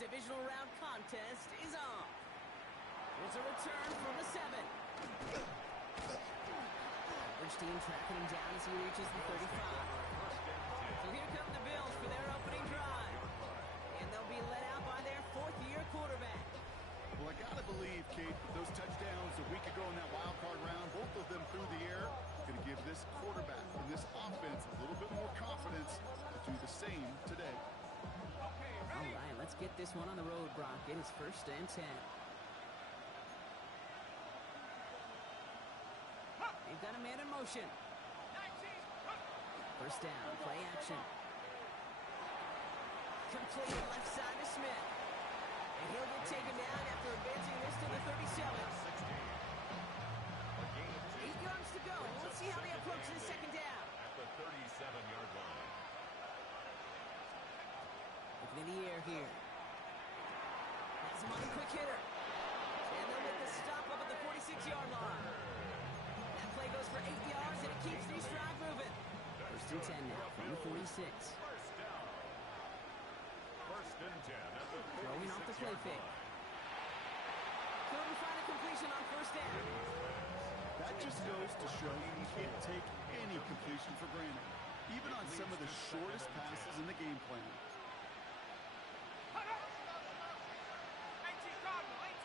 divisional round contest is on. There's a return from the 7. Average team tracking him down as he reaches the 35. So here come the Bills for their opening drive. And they'll be led out by their fourth-year quarterback. Well, I gotta believe, Kate, those touchdowns a week ago in that wild card round, both of them through the air, going to give this quarterback and this offense a little bit more confidence to do the same today. All right, let's get this one on the road, Brock. It is 1st and 10. They've got a man in motion. 1st down, play action. Completed left side to Smith. And he'll get taken down after advancing this to the 37. 8 yards to go. Let's see how they approach the 2nd down. At the 37-yard line. Looking in the air here. Has him on a quick hitter. And they'll get the stop up at the 46-yard line. That play goes for 8 yards, and it keeps these drive moving. 1st and 10 now from the 46. 1st down. 1st and 10 at the 46-yard line. Throwing off the play fake. Couldn't find a completion on 1st down. That just goes to show you can't take any completion for granted, even on some of the shortest passes in the game plan.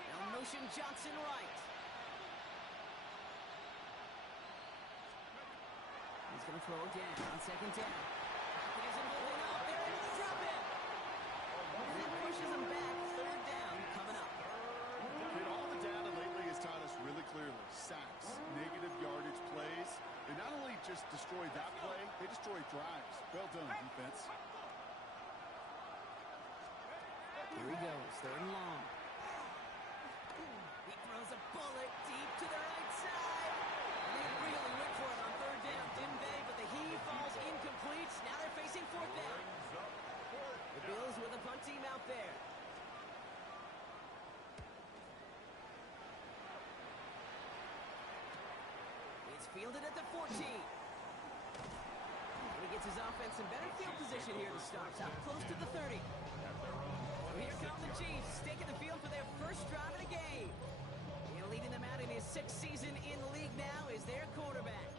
Now motion Johnson right. He's going to throw again on 2nd down. He isn't holding up. They're able to drop it. And that pushes him back. 3rd down coming up. And all the data lately has taught us really clearly. Sacks, negative yardage plays. They not only just destroy that play, they destroy drives. Well done, defense. Here he goes, 3rd and long. He throws a bullet deep to the right side. And they really went for it on 3rd down, didn't they? But the heave falls incomplete. Now they're facing 4th down. The Bills with a punt team out there. It's fielded at the 14. And he gets his offense in better field position here to start. Up close to the 30. So here come the Chiefs, staking the field for their first drive of the game. And leading them out in his 6th season in the league now is their quarterback.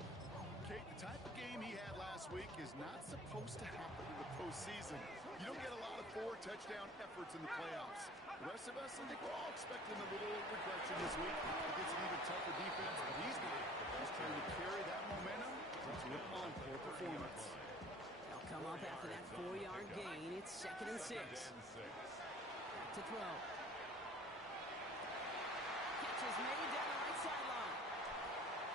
Kate, the type of game he had last week is not supposed to happen in the postseason. You don't get a lot of 4-touchdown efforts in the playoffs. The rest of us, I think we're all expecting a little regression this week against an even tougher defense, but he's not. He's trying to carry that momentum into an encore performance. They'll come up after that 4-yard gain. It's 2nd and 6. Back to throw. Catch is made down the right sideline.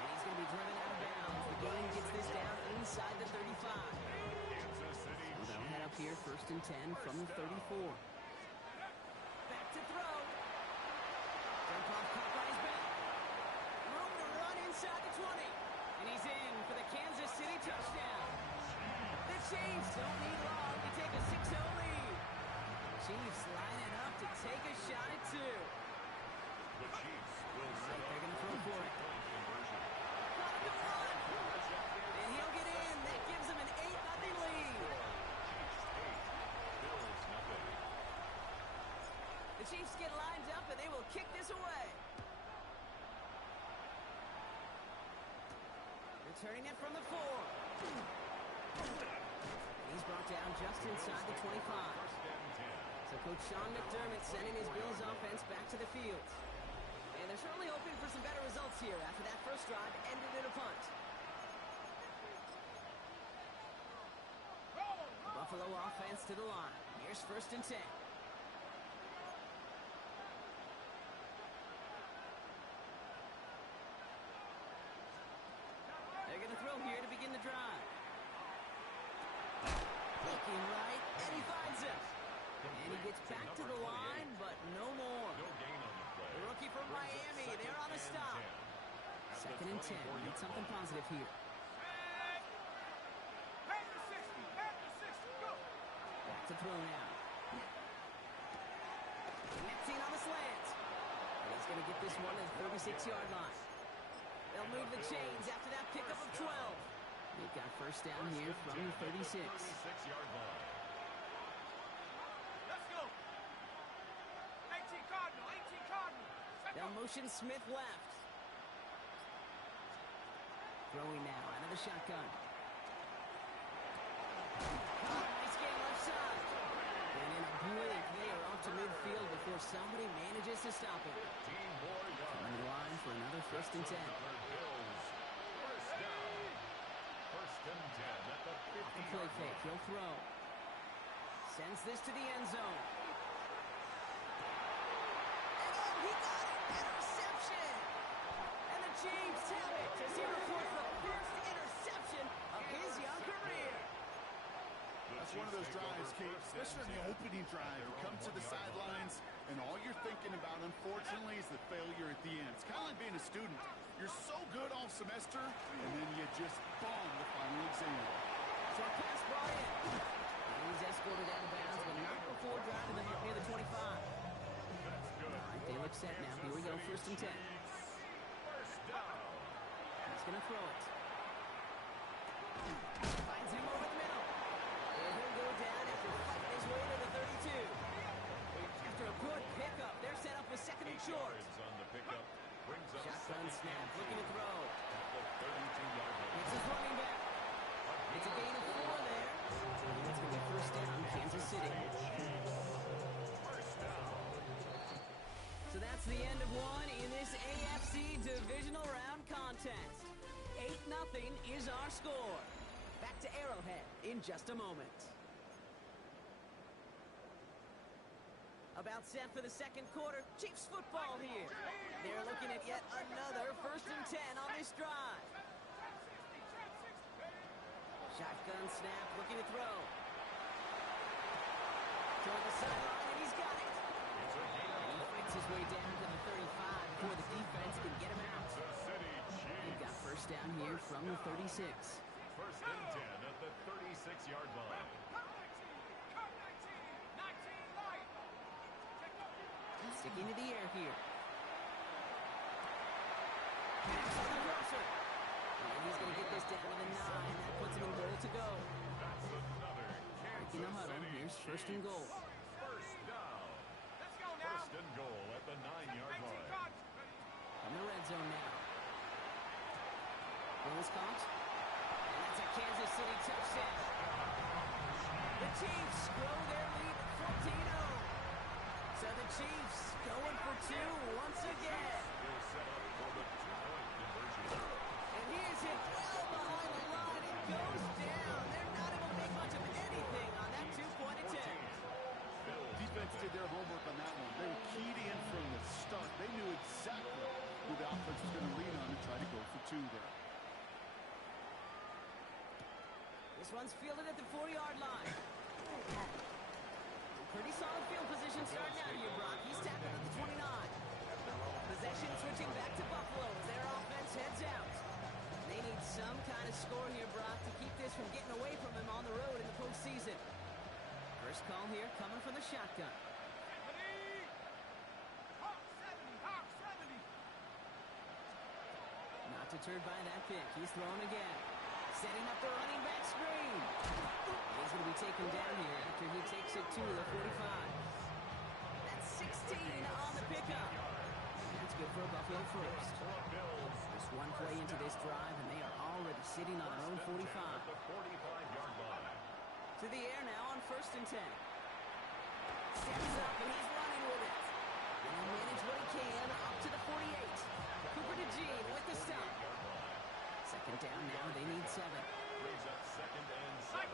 And he's going to be driven out of bounds. The game gets this down inside the 35. So they'll head up here 1st and 10 from the 34. Back to throw. Trauph caught by his back. Room to run inside the 20. And he's in for the Kansas City touchdown. The Chiefs don't need long to take a 6-0 lead. Chiefs lining up to take a shot at 2. The Chiefs will set up They're going to throw for it. conversion. Got him to run. And he'll get in. That gives him an 8-0 lead. Bills nothing. The Chiefs get lined up and they will kick this away. Returning it from the 4. He's brought down just inside the 25. 1st and 10. So Coach Sean McDermott sending his Bills offense back to the field. And they're certainly hoping for some better results here after that first drive ended in a punt. The Buffalo offense to the line. Here's 1st and 10. They're going to throw here to begin the drive. Looking right, and he finds him. And he gets back to the line, but no more. No gain on the play. The rookie from Miami, they're on a stop. 2nd and 10. Need something positive here. Back to throw now. Connecting on the slant. And he's going to get this one at the 36-yard line. They'll move the chains after that pickup of 12. They've got 1st down here from the 36. 36-yard line. Let's go. motion, Smith left. Throwing now out of the shotgun. Nice game left side. And in a blink, they are off to midfield before somebody manages to stop it. On the line for another 1st and 10. First and 10 at the 50. Off the play fake, he'll throw. Sends this to the end zone. And oh, he got it! Interception! And the Chiefs have it as he reports the first interception of his young career. That's one of those drives, Kate, especially in the opening drive. You come to the sidelines, and all you're thinking about, unfortunately, is the failure at the end. It's kind of like being a student. You're so good all semester, and then you just bomb the final exam. Short pass brought in. And he's escorted out of bounds, but not before driving them up near the 25. All right, they look set now. Here we go, 1st and 10. He's going to throw it. Finds him over the middle. And he'll go down after fighting his way to the 32. After a good pickup, they're set up with 2nd and short. Shotgun snap, looking to throw. It's his running back. It's a gain of 4 there. And it's going to be 1st down, Kansas City. So that's the end of one in this AFC Divisional Round contest. 8-0 is our score. Back to Arrowhead in just a moment. About set for the 2nd quarter. Chiefs football here. They're looking at yet another 1st and 10 on this drive. Shotgun snap, looking to throw. Toward the sideline, and he's got it. He fights his way down to the 35 before the defense can get him out. They've got 1st down here from the 36. 1st and 10 at the 36-yard line. Sticking to the air here. Pass on the crosser. And he's going to get this down to the 9. That puts him in goal to go. Breaking the huddle. Here's 1st and goal. First down. Let's go now. 1st and goal at the 9-yard line. From the red zone now. Ball is caught. And that's a Kansas City touchdown. The Chiefs grow their lead 14-0. So the Chiefs going for 2 once again. And he is hit well behind the line. It goes down. They're not able to make much of anything on that 2-point attempt. Defense did their homework on that one. They were keyed in from the start. They knew exactly who the offense was going to lean on and try to go for 2 there. This one's fielded at the 4-yard line. Pretty solid field position starting out here, Brock. He's tackled at the 29. Possession switching back to Buffalo as their offense heads out. They need some kind of score here, Brock, to keep this from getting away from them on the road in the postseason. First call here coming from the shotgun. Not deterred by that pick. He's thrown again. Setting up the running back screen. He's going to be taken down here after he takes it to the 45. That's 16 on the pickup. That's good for a Buffalo first. Just one play into this drive, and they are already sitting on their own 45. To the air now on 1st and 10. Steps up, and he's running with it. And he'll manage what he can up to the 48. Cooper to Gene with the stop. 2nd down now, they need 7. Brings up 2nd and 7.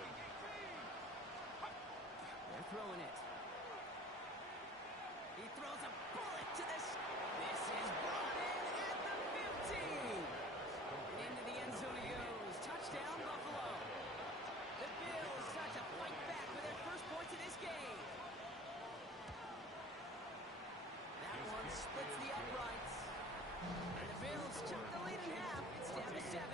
They're throwing it. He throws a bullet to this. This is brought in at the 15. And into the end zone he goes. Touchdown, Buffalo. The Bills start to fight back with their first points of this game. That one splits the uprights. And the Bills chop the lead in half. It's down to 7.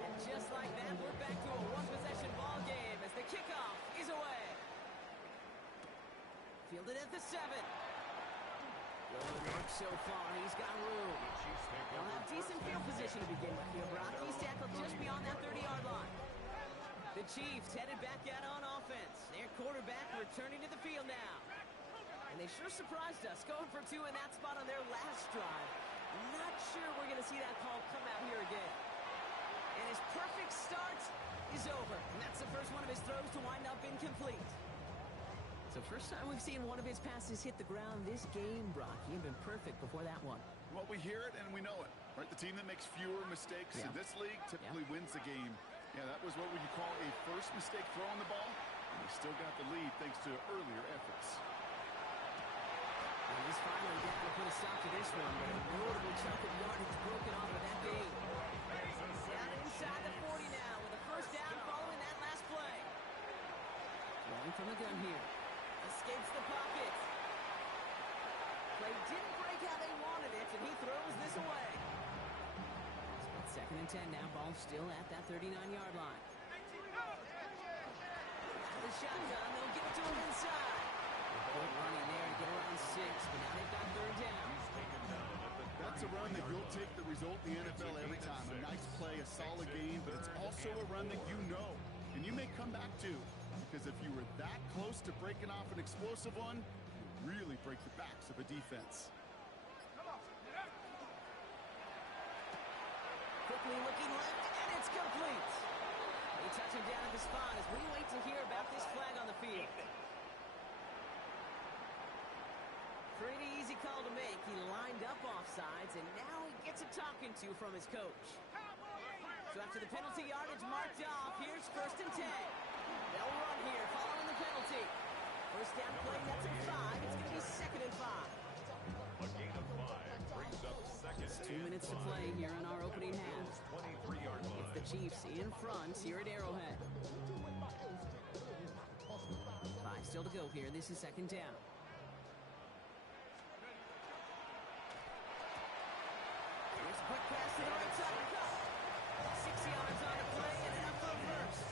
And just like that, we're back to a one-possession ball game as the kickoff is away. Fielded at the 7. Good work so far. He's got room. He'll have decent field position to begin with here, Brock. He's tackled just beyond that 30-yard line. The Chiefs headed back out on offense. Their quarterback returning to the field now. And they sure surprised us, going for 2 in that spot on their last drive. Not sure we're going to see that call come out here again. And his perfect start is over. And that's the first one of his throws to wind up incomplete. So first time we've seen one of his passes hit the ground this game, Brock. He had been perfect before that one. Well, we hear it and we know it, right? The team that makes fewer mistakes in this league typically wins the game. Yeah, that was what would you call a first mistake throwing the ball. And they still got the lead thanks to earlier efforts. And he's finally got to put a stop to this one, but a notable chunk of yardage broken off of that game. Down inside the 40 now with a first down following that last play. Throwing from the gun here. Escapes the pocket. Play didn't break how they wanted it, and he throws this away. Split 2nd and 10 now. Ball still at that 39-yard line. Out of the shotgun, they'll give it to him inside. Good running there to get around 6, but now they've got 3rd down. That's a run that you'll take the result in the NFL every time. A nice play, a solid game, but it's also a run that you know, and you may come back to. Because if you were that close to breaking off an explosive one, you really break the backs of a defense. Quickly looking left, and it's complete. They touch him down at the spot as we wait to hear about this flag on the field. Pretty easy call to make. He lined up offsides, and now he gets a talking to from his coach. So after the penalty yardage marked off, here's 1st and 10. They'll run here following the penalty. First down play, that's a 5. It's going to be 2nd and 5. A gain of 5 brings up 2nd. 2 minutes to play here in our opening half. 23-yard line. It's the Chiefs in front here at Arrowhead. 5 still to go here. This is 2nd down. Here's a quick pass to the right side of the cup. 6 yards on the play and enough for a first.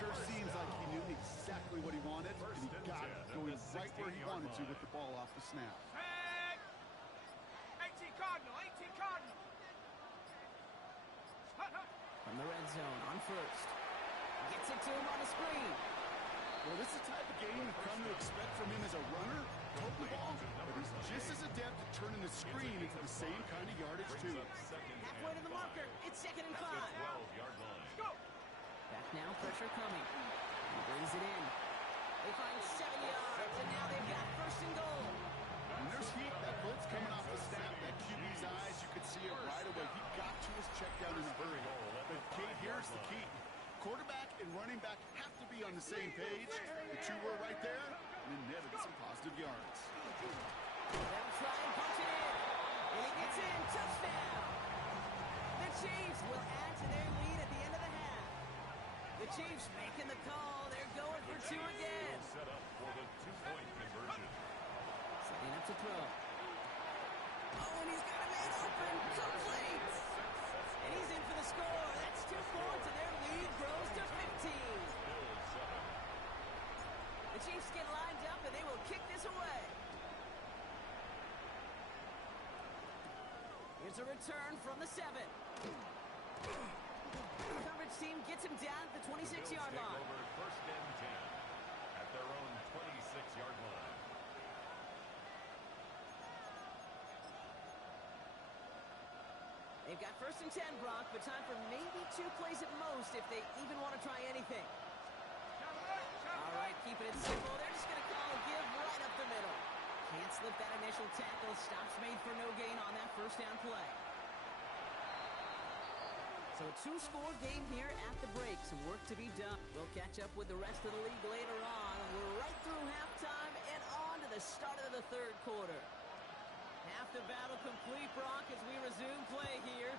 Sure seems like he knew exactly what he wanted, and he got it going right where he wanted to with the ball off the snap. 18 Cardinal, 18 Cardinal. From the red zone on 1st. Gets it to him on the screen. Well, this is the type of game you've come to expect from him as a runner, toting the ball, but he's just as adept at turning the screen into the same kind of yardage, too. Halfway to the marker. It's 2nd and 5. 12-yard line. Back now, pressure coming. He brings it in. They find 7 yards, and now they've got 1st and goal. And there's heat. That blitz coming off the snap. That QB's eyes, you could see it right away. He got to his check down in a hurry. But Kate, here's the key. Quarterback and running back have to be on the same page. The two were right there, and it netted some positive yards. They'll try and punch it in. And he gets in. Touchdown. The Chiefs will add to their lead at the end of the half. The Chiefs making the call. They're going for 2 again. Set up for the 2-point conversion. Setting up to throw. Oh, and he's got a man open. Complete. And he's in for the score. That's 2 points, and their lead grows to 15. The Chiefs get lined up, and they will kick this away. Here's a return from the 7. The coverage team gets him down at the 26-yard line. Over 1st and 10 at their own 26-yard line. They've got 1st and 10, Brock, but time for maybe 2 plays at most if they even want to try anything. All right, keeping it simple. They're just going to call a give right up the middle. Can't slip that initial tackle. Stops made for no gain on that 1st down play. So a 2-score game here at the break. Some work to be done. We'll catch up with the rest of the league later on. We're right through halftime and on to the start of the 3rd quarter. Half the battle complete, Brock, as we resume play here.